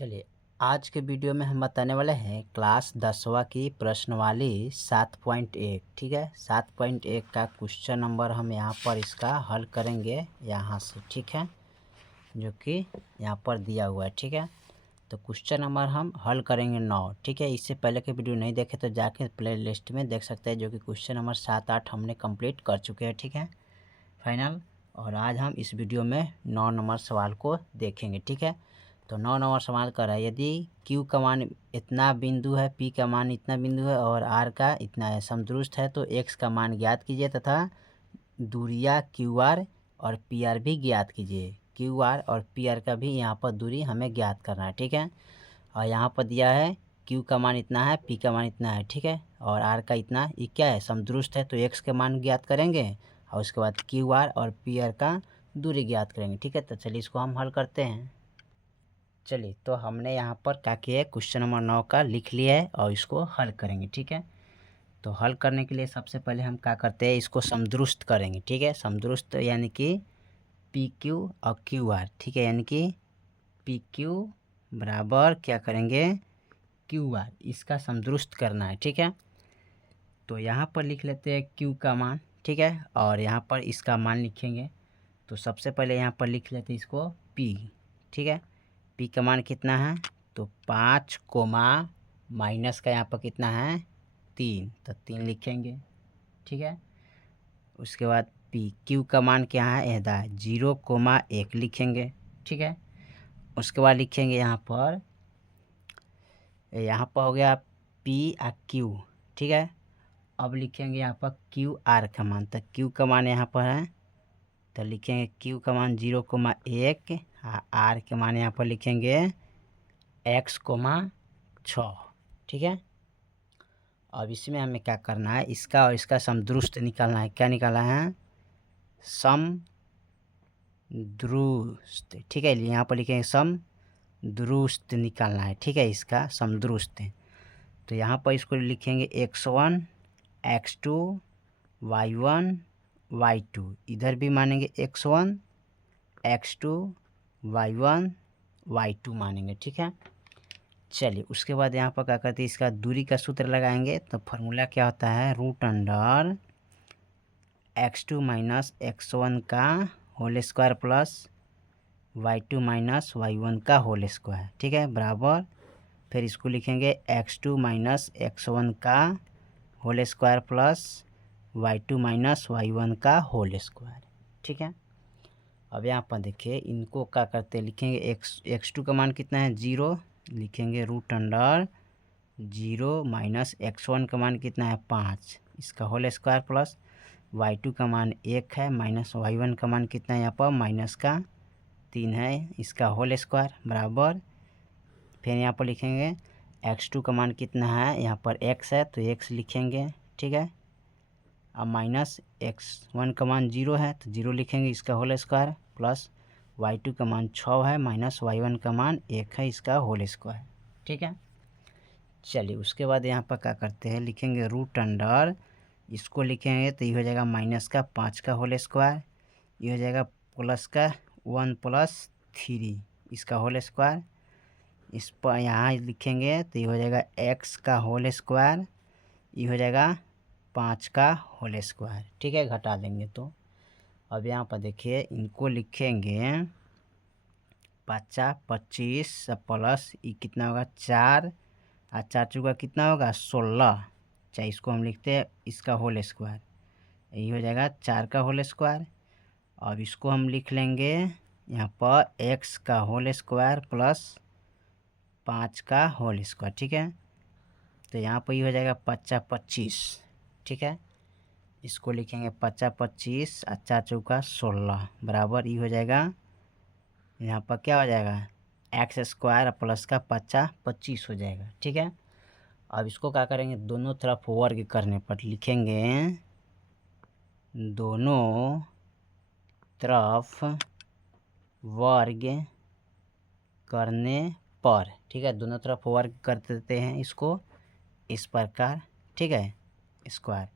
चलिए, आज के वीडियो में हम बताने वाले हैं क्लास 10वीं की प्रश्नवाली 7.1। ठीक है, 7.1 का क्वेश्चन नंबर हम यहाँ पर इसका हल करेंगे यहाँ से। ठीक है, जो कि यहाँ पर दिया हुआ है। ठीक है, तो क्वेश्चन नंबर हम हल करेंगे 9। ठीक है, इससे पहले के वीडियो नहीं देखे तो जाके प्ले लिस्ट में देख सकते हैं, जो कि क्वेश्चन नंबर 7, 8 हमने कंप्लीट कर चुके हैं। ठीक है, फाइनल। और आज हम इस वीडियो में 9 नंबर सवाल को देखेंगे। ठीक है, तो 9 नंबर सवाल कर रहा है, यदि Q का मान इतना बिंदु है, P का मान इतना बिंदु है और R का इतना है, समदुरुस्त है, तो X का मान ज्ञात कीजिए तथा दूरियां QR और PR भी ज्ञात कीजिए। QR और PR का भी यहाँ पर दूरी हमें ज्ञात करना है। ठीक है, और यहाँ पर दिया है Q का मान इतना है, P का मान इतना है। ठीक है, और R का इतना, ये क्या है, समदुरुस्त है, तो X के मान ज्ञात करेंगे और उसके बाद QR और PR का दूरी ज्ञात करेंगे। ठीक है, तो चलिए इसको हम हल करते हैं। चलिए, तो हमने यहाँ पर क्या किया है, क्वेश्चन नंबर 9 का लिख लिया है और इसको हल करेंगे। ठीक है, तो हल करने के लिए सबसे पहले हम क्या करते हैं, इसको समदुरुस्त करेंगे। ठीक है, समदुरुस्त यानी कि PQ और QR। ठीक है, यानी कि PQ बराबर क्या करेंगे, QR, इसका समदुरुस्त करना है। ठीक है, तो यहाँ पर लिख लेते हैं Q का मान। ठीक है, और यहाँ पर इसका मान लिखेंगे। तो सबसे पहले यहाँ पर लिख लेते हैं इसको P। ठीक है, P का मान कितना है, तो 5 कोमा माइनस का यहाँ पर कितना है 3, तो 3 लिखेंगे। ठीक है, उसके बाद Q का मान क्या है, यह 0,1 लिखेंगे। ठीक है, उसके बाद लिखेंगे यहाँ पर हो गया P और Q। ठीक है, अब लिखेंगे यहाँ पर QR का मान, तो Q का मान यहाँ पर है, तो लिखेंगे Q का मान 0,1 और R के मान यहाँ पर लिखेंगे x,6। ठीक है, अब इसमें हमें क्या करना है, इसका और इसका समदुरुस्त निकालना है। क्या निकालना है, समदुरुस्त। ठीक है, यहाँ पर लिखेंगे समदुरुस्त निकालना है। ठीक है, इसका समदुरुस्त है, तो यहाँ पर इसको लिखेंगे x1 x2 y1 y2, इधर भी मानेंगे x1 x2 y1 y2 मानेंगे। ठीक है, चलिए उसके बाद यहाँ पर क्या करते हैं, इसका दूरी का सूत्र लगाएंगे। तो फार्मूला क्या होता है, √अंडर x2 माइनस x1 का whole square plus y2 minus y1 का होल स्क्वायर। ठीक है, बराबर फिर इसको लिखेंगे x2 माइनस x1 का whole square plus y2 minus y1 का होल स्क्वायर। ठीक है, अब यहाँ पर देखिए इनको क्या करते हैं, लिखेंगे x2 का मान कितना है 0, लिखेंगे √अंडर 0 माइनस x1 का मान कितना है 5, इसका होल स्क्वायर प्लस y2 का मान 1 है माइनस y1 का मान कितना है यहाँ पर -3 है, इसका होल स्क्वायर बराबर फिर यहाँ पर लिखेंगे x2 का मान कितना है, यहाँ पर x है तो x लिखेंगे। ठीक है, अब माइनस x1 का मान 0 है तो 0 लिखेंगे, इसका होल स्क्वायर प्लस y2 का मान 6 है माइनस y1 का मान 1 है, इसका होल स्क्वायर। ठीक है, चलिए उसके बाद यहाँ पर क्या करते हैं, लिखेंगे √अंडर, इसको लिखेंगे तो ये हो जाएगा माइनस का 5 का होल स्क्वायर, ये हो जाएगा प्लस का 1 + 3 इसका होल स्क्वायर, इस पर यहाँ लिखेंगे तो ये हो जाएगा x का होल स्क्वायर, ये हो जाएगा 5 का होल स्क्वायर। ठीक है, घटा देंगे तो अब यहाँ पर देखिए इनको लिखेंगे 5 25 प्लस ये कितना होगा 4 और 4 चौका कितना होगा 16, चाहे इसको हम लिखते हैं इसका होल स्क्वायर, यही हो जाएगा 4 का होल स्क्वायर। अब इसको हम लिख लेंगे यहाँ पर x का होल स्क्वायर प्लस 5 का होल स्क्वायर। ठीक है, तो यहाँ पर ये हो जाएगा 5 25। ठीक है, इसको लिखेंगे 5 25 और 4 चौका 16 बराबर ये हो जाएगा, यहाँ पर क्या हो जाएगा x² प्लस का 5 25 हो जाएगा। ठीक है, अब इसको क्या करेंगे, दोनों तरफ वर्ग करने पर लिखेंगे दोनों तरफ वर्ग करने पर। ठीक है, दोनों तरफ वर्ग कर देते हैं इसको इस प्रकार। ठीक है, स्क्वायर,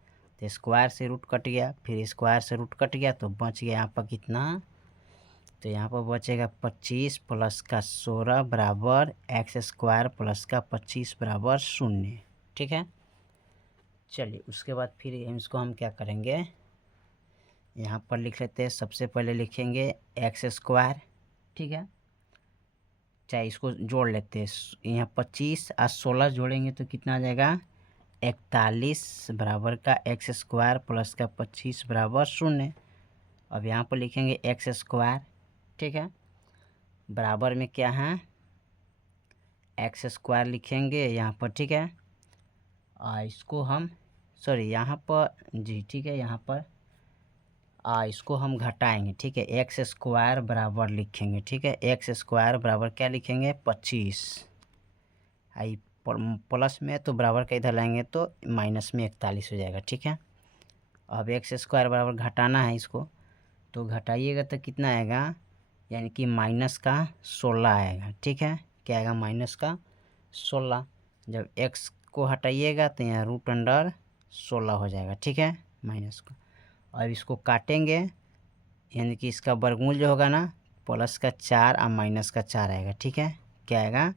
तो स्क्वायर से रूट कट गया, फिर स्क्वायर से रूट कट गया तो बच गया यहाँ पर कितना तो यहाँ पर बचेगा 25 प्लस का 16 बराबर एक्स स्क्वायर प्लस का 25 बराबर 0। ठीक है, चलिए उसके बाद फिर इसको हम क्या करेंगे, यहाँ पर लिख लेते हैं। सबसे पहले लिखेंगे एक्स स्क्वायर, ठीक है, चाहे इसको जोड़ लेते हैं। यहाँ 25 और 16 जोड़ेंगे तो कितना आ जाएगा, 41 बराबर का एक्स स्क्वायर प्लस का 25 बराबर 0। अब यहाँ पर लिखेंगे एक्स स्क्वायर, ठीक है, बराबर में क्या है, एक्स स्क्वायर लिखेंगे यहाँ पर, ठीक है। और इसको हम यहाँ पर जी, ठीक है, यहाँ पर इसको हम घटाएंगे, ठीक है। एक्स स्क्वायर बराबर लिखेंगे, ठीक है, एक्स स्क्वायर बराबर क्या लिखेंगे, 25। आई प्लस में तो बराबर का इधर लाएंगे तो माइनस में 41 हो जाएगा, ठीक है। अब एक्स स्क्वायर बराबर घटाना है इसको, तो घटाइएगा तो कितना आएगा, यानी कि माइनस का 16 आएगा, ठीक है। क्या आएगा, माइनस का 16। जब एक्स को हटाइएगा तो यहाँ रूट अंडर 16 हो जाएगा, ठीक है, माइनस को। अब इसको काटेंगे, यानी कि इसका वर्गमूल जो होगा ना, प्लस का 4 और माइनस का 4 आएगा, ठीक है। क्या आएगा,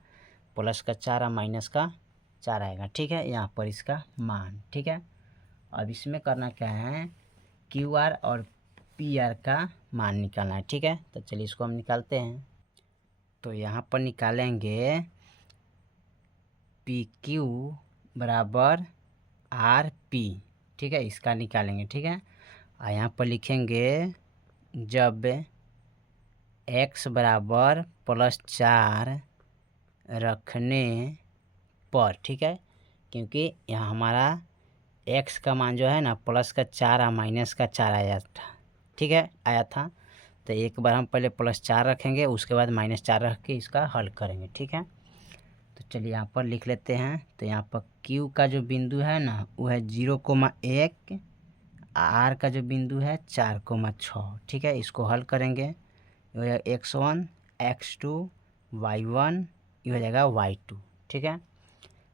प्लस का 4 और माइनस का 4 आएगा, ठीक है, यहाँ पर इसका मान, ठीक है। अब इसमें करना क्या है, क्यू आर और पी आर का मान निकालना है, ठीक है। तो चलिए इसको हम निकालते हैं। तो यहाँ पर निकालेंगे पी क्यू बराबर आर पी, ठीक है, इसका निकालेंगे, ठीक है। और यहाँ पर लिखेंगे जब x बराबर +4 रखने पर, ठीक है, क्योंकि यहाँ हमारा x का मान जो है ना, प्लस का 4 और माइनस का 4 आया था, ठीक है, आया था। तो एक बार हम पहले +4 रखेंगे, उसके बाद -4 रख के इसका हल करेंगे, ठीक है। तो चलिए यहाँ पर लिख लेते हैं। तो यहाँ पर Q का जो बिंदु है ना, वो है 0,1, R का जो बिंदु है 4,6, ठीक है। इसको हल करेंगे, ये हो जाएगा x1 x2 y1, ये हो जाएगा y2, ठीक है।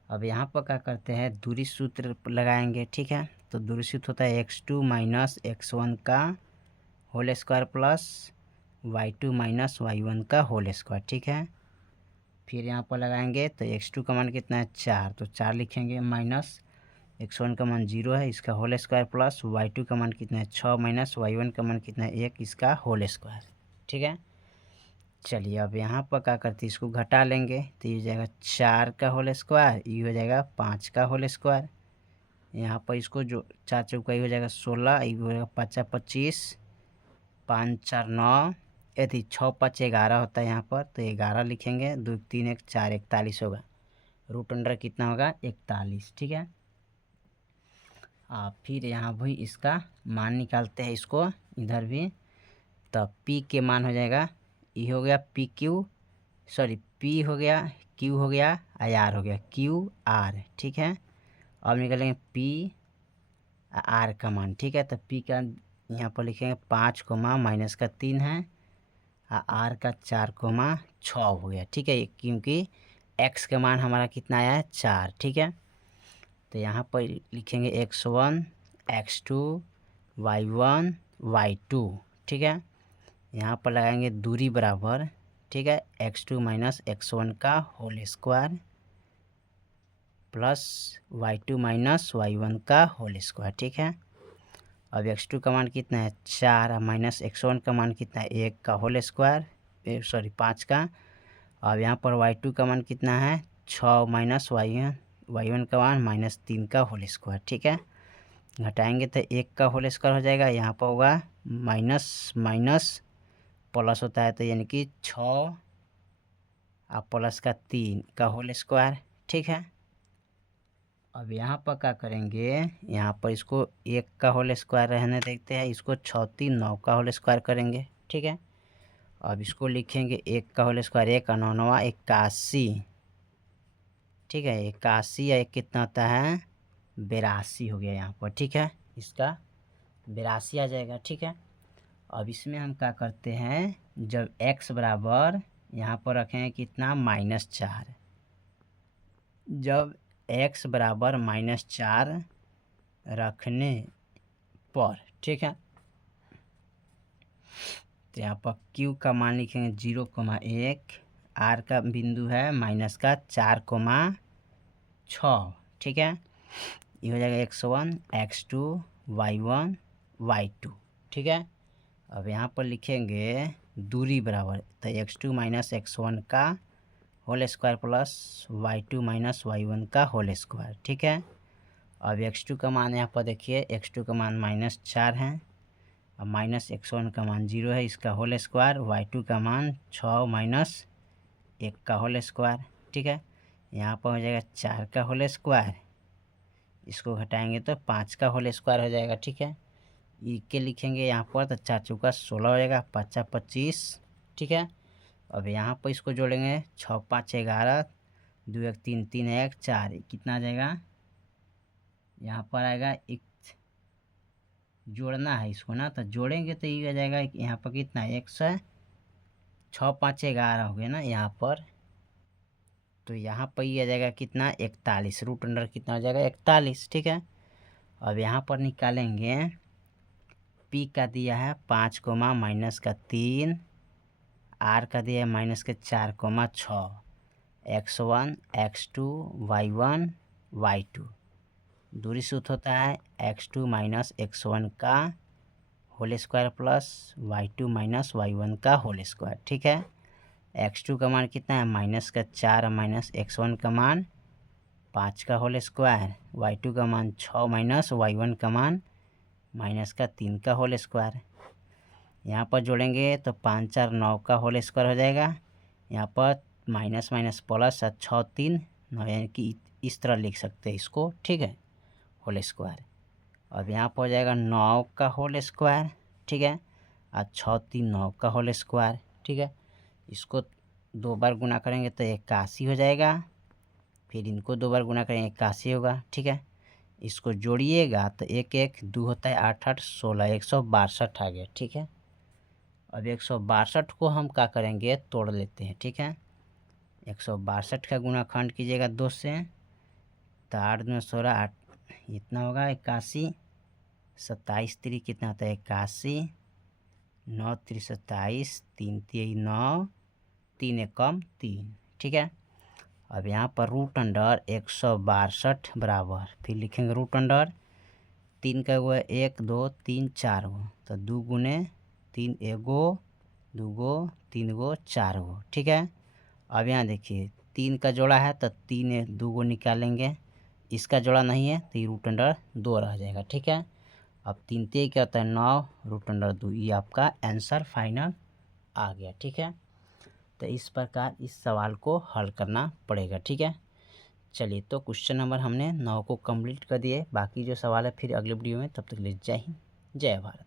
अब यहाँ पर क्या करते हैं, दूरी सूत्र लगाएंगे, ठीक है। तो दूरी सूत्र होता है x2 माइनस x1 का whole square plus y2 minus y1 का होल स्क्वायर, ठीक है। फिर यहाँ पर लगाएंगे तो x2 का मान कितना है, 4, तो 4 लिखेंगे, माइनस x1 का मान 0 है, इसका होल स्क्वायर प्लस y2 का मान कितना है, 6, माइनस y1 का मान कितना है, 1, इसका होल स्क्वायर, ठीक है। चलिए अब यहाँ पर क्या करते हैं, इसको घटा लेंगे तो ये हो जाएगा 4 का होल स्क्वायर, ये हो जाएगा 5 का होल स्क्वायर। यहाँ पर इसको जो 4 चौका हो जाएगा 16, ये हो जाएगा 5 25, 5 4 9, यदि 6 5 11 होता है यहाँ पर, तो 11 लिखेंगे, 2 3 1 4, 41 होगा। रूट अंडर कितना होगा, 41, ठीक है। फिर यहाँ भी इसका मान निकालते हैं, इसको इधर भी। तो पी के मान हो जाएगा, ये हो गया पी क्यू, सॉरी पी हो गया, क्यू हो गया, आर हो गया, क्यू आर, ठीक है। अब निकालेंगे पी आर का मान, ठीक है। तो पी का यहाँ पर लिखेंगे 5 माइनस का 3 है, आर का 4,6 हो गया, ठीक है, क्योंकि एक्स का मान हमारा कितना आया है, 4, ठीक है। तो यहाँ पर लिखेंगे x1 x2 y1 y2, ठीक है। यहाँ पर लगाएंगे दूरी बराबर, ठीक है, x2 माइनस x1 का whole square plus y2 minus y1 का होल स्क्वायर, ठीक है। अब x2 का मान कितना है, 4, माइनस x1 का मान कितना है, 1 का होल स्क्वायर, सॉरी 5 का। अब यहाँ पर y2 का मान कितना है, 6, माइनस y1 का मान -3 का होल स्क्वायर, ठीक है। घटाएंगे तो 1 का होल स्क्वायर हो जाएगा, यहाँ पर होगा माइनस माइनस प्लस होता है, तो यानी कि 6 और प्लस का 3 का होल स्क्वायर, ठीक है। अब यहाँ पर क्या करेंगे, यहाँ पर इसको 1 का होल स्क्वायर रहने देखते हैं, इसको 6 3 9 का होल स्क्वायर करेंगे, ठीक है। अब इसको लिखेंगे 1 का होल स्क्वायर, 1 और 9 9 81, ठीक है। 81 या 1 कितना होता है, 82 हो गया यहाँ पर, ठीक है, इसका 82 आ जाएगा, ठीक है। अब इसमें हम क्या करते हैं, जब x बराबर यहाँ पर रखें कितना, -4, जब x बराबर -4 रखने पर, ठीक है, तो यहाँ पर Q का मान लिखेंगे 0,1, R का बिंदु है माइनस का 4,6, ठीक है। ये हो जाएगा x1 x2 y1 y2, ठीक है। अब यहाँ पर लिखेंगे दूरी बराबर, तो x2 माइनस x1 का whole square plus y2 minus y1 का होल स्क्वायर, ठीक है। अब x2 का मान यहाँ पर देखिए, x2 का मान -4 है, अब माइनस x1 का मान 0 है, इसका होल स्क्वायर, y2 का मान 6 माइनस 1 का होल स्क्वायर, ठीक है। यहाँ पर हो जाएगा 4 का होल स्क्वायर, इसको घटाएंगे तो 5 का होल स्क्वायर हो जाएगा, ठीक है। ई के लिखेंगे यहाँ पर, तो 4 चौका 16 हो जाएगा, 5 25, ठीक है। अब यहाँ पर इसको जोड़ेंगे, 6 5 11, 2 1 3 3 1 4, कितना आ जाएगा, यहाँ पर आएगा एक, जोड़ना है इसको ना, तो जोड़ेंगे तो ये आ जाएगा यहाँ पर कितना, 100, 6 5 11 हो गया ना यहाँ पर, तो यहाँ पर ये आ जाएगा कितना, 41, रूट अंडर कितना हो जाएगा 41, ठीक है। अब यहाँ पर निकालेंगे, P का दिया है 5 कोमा माइनस का 3, R का दिया है माइनस के 4 coma 6, x1 x2 y1 y2, दूरी सूत्र होता है x2 माइनस x1 का whole square plus y2 minus y1 का होल स्क्वायर, ठीक है। x2 का मान कितना है, माइनस का 4 माइनस x1 का मान 5 का होल स्क्वायर, y2 का मान 6 माइनस y1 का मान माइनस का 3 का होल स्क्वायर। यहाँ पर जोड़ेंगे तो 5 4 9 का होल स्क्वायर हो जाएगा, यहाँ पर माइनस माइनस प्लस 6 3 9, यानी कि इस तरह लिख सकते हैं इसको, ठीक है, होल स्क्वायर। अब यहाँ पर हो जाएगा 9 का होल स्क्वायर, ठीक है, और 6 3 9 का होल स्क्वायर, ठीक है। इसको 2 बार गुना करेंगे तो 81 हो जाएगा, फिर इनको 2 बार गुना करेंगे 81 होगा, ठीक है। इसको जोड़िएगा तो 1 1 2 होता है, 8 8 16, 162 आ गया, ठीक है। अब 162 को हम क्या करेंगे, तोड़ लेते हैं, ठीक है। 162 का गुणाखंड कीजिएगा 2 से, तो 8 2 16, 8 इतना होगा 81, 27 3 कितना होता है 81, 9 3 27, 3 3 9, 3 1 कम 3, ठीक है। अब यहाँ पर रूट अंडर 162 बराबर, फिर लिखेंगे रूट अंडर 3 का हुआ 1 2 3 4 गो, तो 2 गुने 3 एगो 2 गो 3 गो 4 गो, ठीक है। अब यहाँ देखिए 3 का जोड़ा है तो 3 2 गो निकालेंगे, इसका जोड़ा नहीं है तो ये रूट अंडर 2 रह जाएगा, ठीक है। अब 3 3 क्या होता है 9, रूट अंडर 2, ये आपका आंसर फाइनल आ गया, ठीक है। तो इस प्रकार इस सवाल को हल करना पड़ेगा, ठीक है। चलिए, तो क्वेश्चन नंबर हमने 9 को कंप्लीट कर दिए, बाकी जो सवाल है फिर अगले वीडियो में, तब तक के लिए जय हिंद जय भारत।